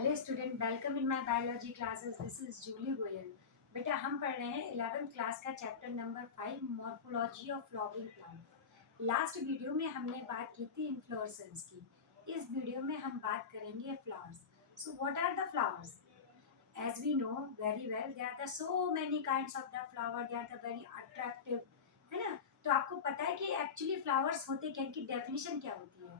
Hello student, welcome in my biology classes. This is Julie Goyal. बेटा, हम पढ़ रहे हैं 11th क्लास का chapter number 5, morphology of flowering plant. Last video में हमने बात की थी इन्फ्लोरेसेंस की। इस वीडियो में हम बात करेंगे flowers. So what are the flowers? As we know very well, there are the so many kinds of the flower. They are the very attractive, है ना? तो आपको पता है कि एक्चुअली फ्लावर्स होते क्या, इनकी डेफिनेशन क्या होती है?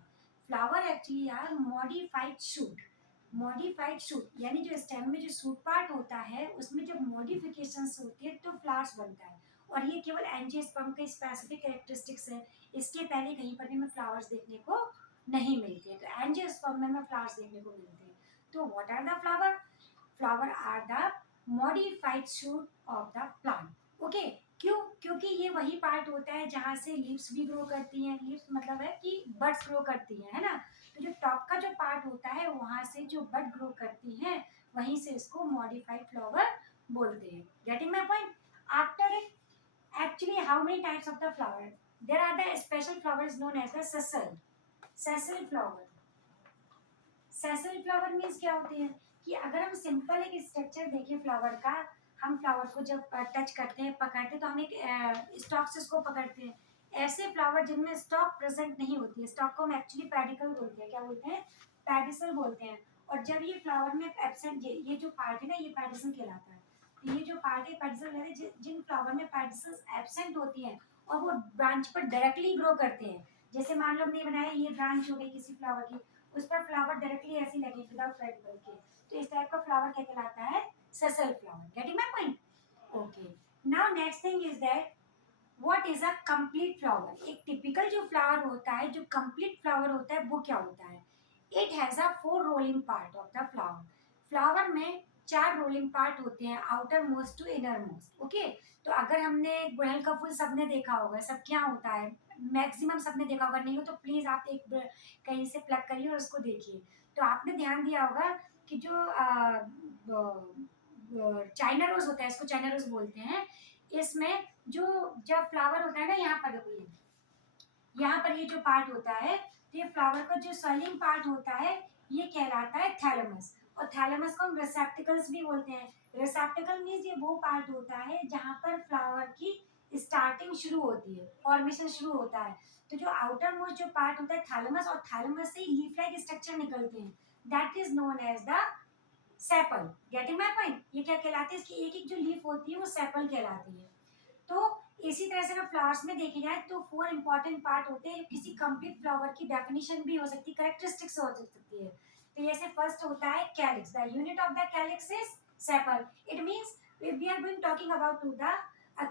Flower actually are modified shoot. Modified shoot यानी जो स्टेम में जो शूट पार्ट होता है उसमें जब मॉडिफिकेशंस होती है तो फ्लावर्स बनता है। और ये केवल एंजियोस्पर्म के स्पेसिफिक कैरेक्टरिस्टिक्स है। इसके पहले कहीं पर भी हमें फ्लावर्स देखने को नहीं मिलते हैं। तो एंजियोस्पर्म में हमें फ्लावर्स देखने को मिलते हैं। तो what are the flower? Flower are the modified shoot of the plant. Okay, क्यों? क्योंकि ये वही पार्ट होता है जहाँ से लीव्स भी ग्रो करती हैं। लीव्स मतलब है कि बड्स ग्रो करती हैं, है ना? तो जो टॉप का जो पार्ट होता है वहां से जो बड ग्रो करती है वहीं से इसको मॉडिफाइड फ्लावर बोलते हैं। Getting my point? After it, actually how many types of the flower? There are the special flowers known as the sessile. Sessile flower. सेसल flower means क्या होती है कि अगर हम सिंपल एक स्ट्रक्चर देखें फ्लावर का, हम फ्लावर को जब टच करते हैं, पकड़ते हैं, तो हम एक स्टॉक से उसको पकड़ते हैं। ऐसे फ्लावर जिनमें स्टॉक प्रेजेंट नहीं होती है, स्टॉक को हम एक्चुअली पेडिकल बोलते हैं। क्या बोलते हैं? पेडिसल बोलते हैं। और जब ये फ्लावर में एब्सेंट, ये जो पार्ट है ना, ये पेडिसल कहलाता है। तो ये जो पार्ट है पेडिसल कहलाता है। जिन फ्लावर में पेडिसल्स एब्सेंट होती हैं और वो ब्रांच पर डायरेक्टली ग्रो करते हैं, जैसे मान लो हमने बनाया ये ब्रांच हो गई किसी फ्लावर की, उस पर फ्लावर डायरेक्टली ऐसे लगे विदाउट पेडिकल के, तो इस टाइप का फ्लावर क्या कहलाता है? Sessile flower. Getting my point? Okay, now next thing is that what is a complete flower. एक टिपिकल जो फ्लावर होता है, जो कंप्लीट फ्लावर होता है, वो क्या होता है? It has a 4 rolling part of the flower. Flower में 4 रोलिंग पार्ट होते हैं, outermost to innermost. Okay, तो अगर हमने गुड़हल का फूल सबने देखा होगा, सब क्या होता है, मैक्सिमम सबने देखा होगा। नहीं हो तो प्लीज आप एक कहीं से प्लग करिए और उसको देखिए। तो आपने ध्यान दिया होगा कि जो चाइना रोज होता है, इसको चाइना रोज बोलते हैं। इसमें जो जब फ्लावर होता है ना, यहाँ पर देखो, यहाँ पर ये जो पार्ट होता है, तो ये फ्लावर का जो स्वेलिंग पार्ट होता है ये कहलाता है थैलेमस। और थैलेमस को हम रिसेप्टिकल्स भी बोलते हैं। रिसेप्टिकल मीन्स ये वो पार्ट होता है जहाँ पर फ्लावर की स्टार्टिंग शुरू होती है, फॉर्मेशन शुरू होता है। तो जो आउटर मोस्ट जो पार्ट होता है थैलेमस, और थैलेमस से लीफ लाइक स्ट्रक्चर निकलते हैं, that is known as the sepal. Getting my point? ये क्या कहलाती है? इसकी एक एक जो लीफ होती है वो सेपल कहलाती है। तो इसी तरह से अगर फ्लावर्स में देखे जाए तो 4 इंपॉर्टेंट पार्ट होते हैं। किसी कंप्लीट फ्लावर की डेफिनेशन भी हो सकती है, कैरेक्टरिस्टिक्स हो सकती है। तो जैसे फर्स्ट होता है calyx. The unit of the calyx is sepal. It means we are going talking about to the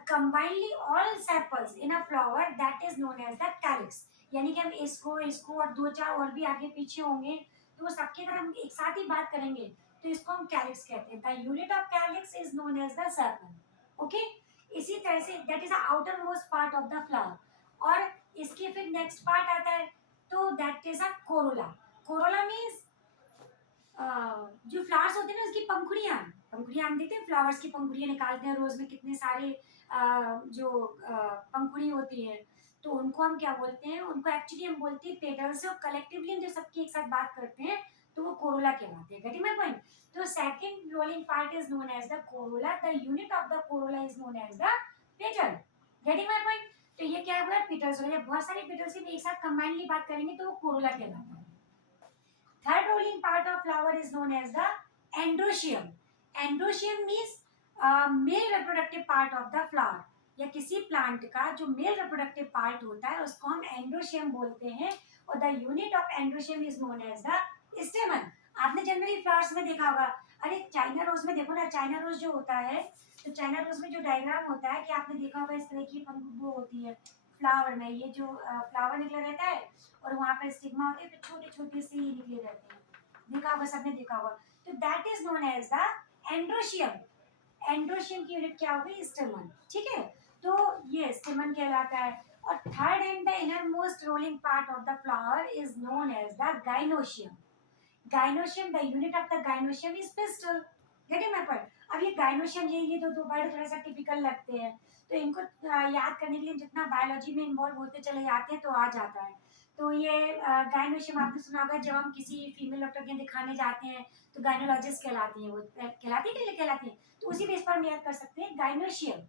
combinedly all sepals in a flower that is known as the calyx। यानी कि हम इसको और दो चार और भी आगे पीछे होंगे, तो वो सबके अगर हम एक साथ ही बात करेंगे तो इसको हम कैलिक्स कहते हैं। The unit of calyx is known as the sepal. Okay, इसी तरह से that is the outermost part of the flower. और इसके फिर नेक्स्ट पार्ट आता है, तो that is a corolla. Corolla means जो फ्लावर्स होते हैं ना, उसकी पंखुड़ियाँ। पंखुड़ियाँ हम देखते हैं, फ्लावर्स की पंखुड़ियाँ निकालते हैं रोज में, कितने सारे जो पंखुड़ी होती हैं, तो उनको हम क्या बोलते हैं? उनको एक्चुअली हम बोलते हैं पेटल्स। और कलेक्टिवली हम जब सबकी एक साथ बात करते हैं तो वो कोरोला कहलाते हैं। Getting my point? तो second rolling part is known as the corolla. The unit of the corolla is known as the petal. Getting my point? तो ये क्या हुआ? पेटल्स हो गए। बहुत सारे पेटल्स की एक साथ कंबाइनली बात करेंगे तो वो कोरोला कहलाता है। Third rolling part of flower is known as the androecium. Androecium means male reproductive part of the flower। या किसी प्लांट का जो मेल रिप्रोडक्टिव पार्ट होता है उसको हम एंड्रोशियम बोलते हैं। और the unit of androecium is known as the stamen. आपने जनरली फ्लावर्स में देखा होगा। अरे चाइना रोज में देखो ना, चाइना रोज जो होता है, तो चाइना रोज में जो डायग्राम होता है कि आपने देखा होगा, इस तरह की वो होती है फ्लावर में। ये जो फ्लावर निकला रहता है और वहाँ पर स्टिग्मा होते हैं, तो छोटे छोटे से ही निकले रहते हैं। देखा होगा, सबने देखा होगा। तो that is known as the androecium. Androecium की यूनिट क्या होगी? स्टेमन। ठीक है, तो ये स्टेमन कहलाता है। और third and the innermost rolling part of the flower is known as the gynoecium. Gynoecium, the unit of the gynoecium is pistil. Getting my point? अब ये गाइनोशियम, ये दो वर्ड थोड़ा सा टिपिकल लगते हैं, तो इनको याद करने के लिए जितना बायोलॉजी में इन्वॉल्व होते चले जाते हैं तो आ जाता है। तो ये गायनोशियम आपने सुना होगा, जब हम किसी फीमेल डॉक्टर के दिखाने जाते हैं तो गायनोलॉजिस्ट कहलाती है, वो कहलाती है कि कहलाती है, तो उसी बेस पर हम याद कर सकते हैं गायनोशियम।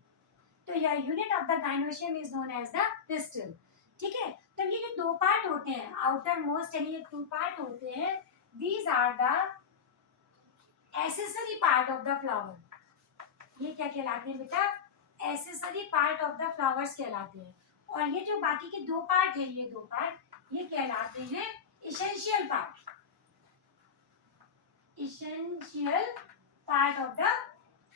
तो या unit of the gynoecium is known as the pistil. ठीक है, तो ये जो दो पार्ट होते हैं आउटर मोस्ट, यानी ये टू पार्ट होते हैं, these are the accessory part of the flower. ये क्या कहलाते हैं बेटा? Accessory part of the flowers कहलाते हैं। और ये जो बाकी के दो पार्ट है, ये दो पार्ट ये कहलाते हैं essential part. Essential part of the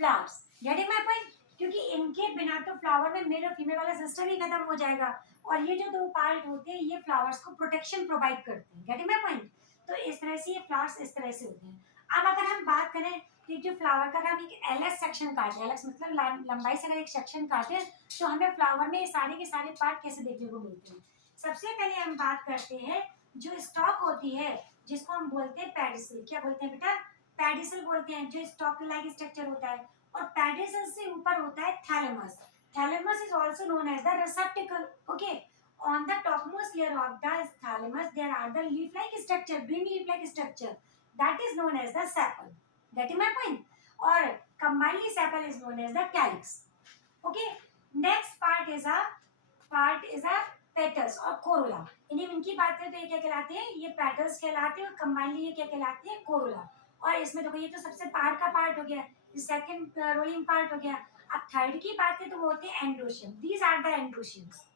flowers. Getting my point? क्योंकि इनके बिना तो फ्लावर में मेल और फीमेल वाला सिस्टम ही खत्म हो जाएगा। और ये जो दो पार्ट होते हैं ये फ्लावर्स को प्रोटेक्शन प्रोवाइड करते हैं। Getting my point? तो इस तरह से ये फ्लावर्स इस तरह से होते हैं। अब अगर हम बात करें कि जो फ्लावर का हम एक एलएस सेक्शन काटे, एलएस मतलब लंबाई से अगर एक सेक्शन काटे तो हमें फ्लावर में ये सारे के सारे पार्ट कैसे देखने को मिलते हैं। सबसे पहले हम बात करते हैं जो स्टॉक होती है, जिसको हम बोलते हैं पेडिसल। क्या बोलते हैं बेटा? पेडिसल बोलते हैं, जो स्टॉक लाइक स्ट्रक्चर होता है। और पेडिसल से ऊपर होता है thalamus. Thalamus is also known as the receptacle. Okay, on the topmost layer of the thalamus there are the leaf like structure, green leaf like structure, that is known as the sepal. Getting my point? Or combinedly sepal is known as the calyx. Okay, next part is a petals और corolla. इनकी बात करें तो ये क्या कहलाते हैं? ये petals कहलाते हैं और combinedly ये क्या कहलाते हैं? corolla. और इसमें देखो ये तो सबसे बाहर का पार्ट हो गया, सेकंड रोलिंग पार्ट हो गया। अब थर्ड की बात करें तो वो होते हैं androecium. These are the androeciums.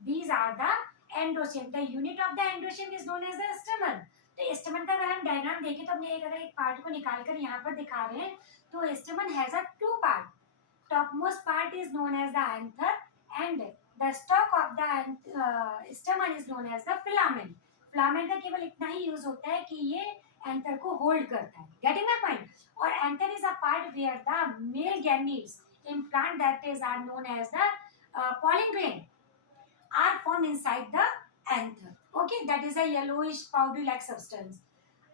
These are the androecium. The unit of the androecium is known as the stamen. तो स्टेमन का अगर हम डायग्राम देखें तो हमने अगर एक पार्ट को निकाल कर यहाँ पर दिखा रहे हैं तो stamen has a two part. Topmost part is known as the anther and the stalk of the stamen is known as the filament. Filament का केवल इतना ही यूज होता है कि ये एंथर को होल्ड करता है। Getting my point? और anther is a part where the male gametes in plant that is are known as the pollen grain are formed inside the anther. Okay, that is a yellowish powdery-like substance.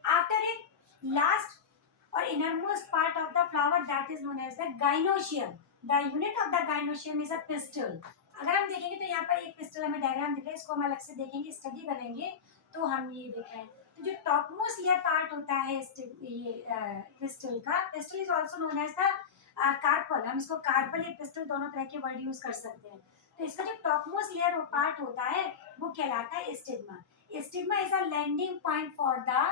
After it, last or innermost part of the flower that is known as the gynoecium. The unit of the gynoecium is a pistil. अगर हम देखेंगे तो यहाँ पर एक pistol हमें diagram दिख रहा है, इसको हम अलग से देखेंगे, स्टडी करेंगे तो हम ये देख रहे हैं। तो जो टॉप मोस्ट लेयर पार्ट होता है ये पिस्टल का, pistil is also known as the carpel. हम इसको कार्पल या पिस्टल दोनों तरह के वर्ड यूज कर सकते हैं। तो इसका जो टॉप मोस्ट लेयर पार्ट होता है वो कहलाता है stigma. Stigma is a landing point for the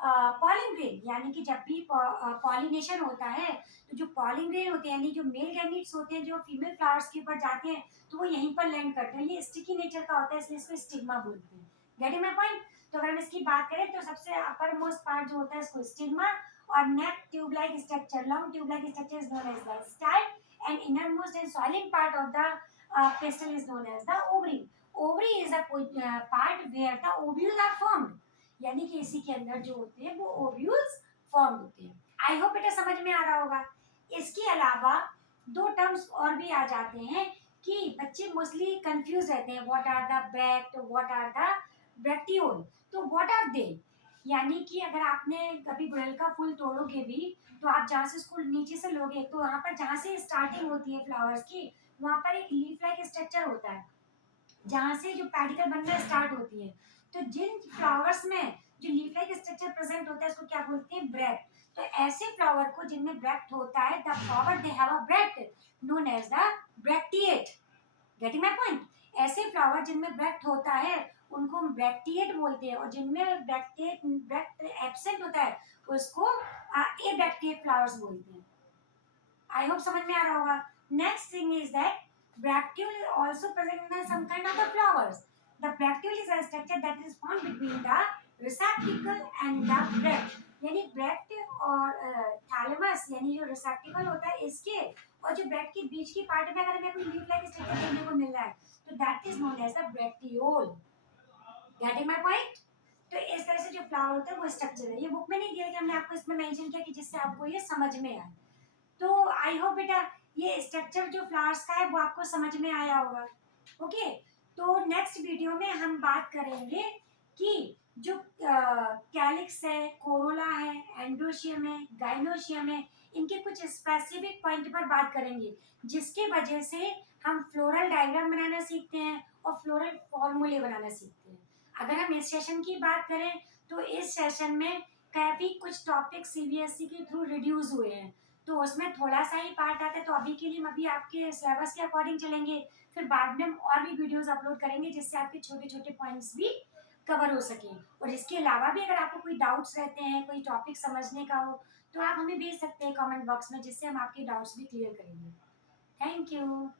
pollen grain, यानी कि जब भी पॉलिनेशन होता है तो जो पॉलिन ग्रेन होते हैं यानी जो मेल गैमीट्स होते हैं जो फीमेल फ्लावर्स के ऊपर जाते हैं तो वो यहीं पर लैंड करते हैं। ये स्टिकी नेचर का होता है इसलिए इसको स्टिग्मा बोलते हैं। Getting my point? तो अगर हम इसकी बात करें तो सबसे अपर मोस्ट पार्ट जो होता है इसको स्टिग्मा, और neck tube like structure, long tube like structure is known as the style and innermost and swelling part of the pistil is known as the ovary. Ovary is a part where the ovules are formed. यानी कि इसी के अंदर जो होते हैं वो ovules form होते हैं। आई होप बेटा समझ में आ रहा होगा। इसके अलावा दो टर्म्स और भी आ जाते हैं कि बच्चे मोस्टली कंफ्यूज रहते हैं, what are the bract, what are the bracteole. तो व्हाट आर दे? यानी कि अगर आपने कभी गुड़हल का फूल तोड़ोगे भी तो आप जहाँ से उसको नीचे से लोगे तो वहाँ पर जहाँ से स्टार्टिंग होती है फ्लावर्स की वहाँ पर एक लीफ लाइक स्ट्रक्चर होता है जहाँ से जो पेडिकल बनना स्टार्ट होती है। तो जिन फ्लावर्स में जो लीफ लाइक स्ट्रक्चर प्रेजेंट होता है उसको क्या बोलते हैं? ब्रैक्ट। तो ऐसे फ्लावर को जिनमें ब्रैक्ट होता है the flower they have a bract known as the bracteate. Getting my point? ऐसे फ्लावर जिनमें ब्रैक्ट होता है उनको हम ब्रैक्टिएट बोलते हैं, और जिनमें ब्रैक्ट एब्सेंट होता है उसको एब्रैक्टिएट फ्लावर्स बोलते हैं। आई होप समझ में आ रहा होगा। Next thing is that bracteole is also present in some kind of the flowers. The bracteole is a structure that is found between the receptacle and the bracts. यानी bract और thalamus यानी जो रिसेप्टिकल होता है इसके और जो ब्रैक्ट के बीच की पार्ट में अगर हमें कोई लीफ लाइक स्ट्रक्चर देखने को मिल रहा है तो that is known as the bracteole. Getting my point? तो इस तरह से जो फ्लावर होता है वो स्ट्रक्चर है। ये बुक में नहीं दिया कि हमने आपको इसमें मेंशन किया कि जिससे आपको ये समझ में आए। तो आई होप बेटा ये स्ट्रक्चर जो फ्लावर्स का है वो आपको समझ में आया होगा। ओके, तो नेक्स्ट वीडियो में हम बात करेंगे कि जो कैलिक्स है, कोरोला है, एंड्रोशियम है, गाइनोशियम है, इनके कुछ स्पेसिफिक पॉइंट पर बात करेंगे जिसके वजह से हम फ्लोरल डायग्राम बनाना सीखते हैं और फ्लोरल फॉर्मूले बनाना सीखते हैं। अगर हम इस सेशन की बात करें तो इस सेशन में काफ़ी कुछ टॉपिक सीबीएसई के थ्रू रिड्यूस हुए हैं, तो उसमें थोड़ा सा ही पार्ट आता है। तो अभी के लिए हम अभी आपके सिलेबस के अकॉर्डिंग चलेंगे, फिर बाद में हम और भी वीडियोस अपलोड करेंगे जिससे आपके छोटे छोटे पॉइंट्स भी कवर हो सके। और इसके अलावा भी अगर आपको कोई डाउट्स रहते हैं, कोई टॉपिक समझने का हो, तो आप हमें भेज सकते हैं कमेंट बॉक्स में, जिससे हम आपके डाउट्स भी क्लियर करेंगे। Thank you.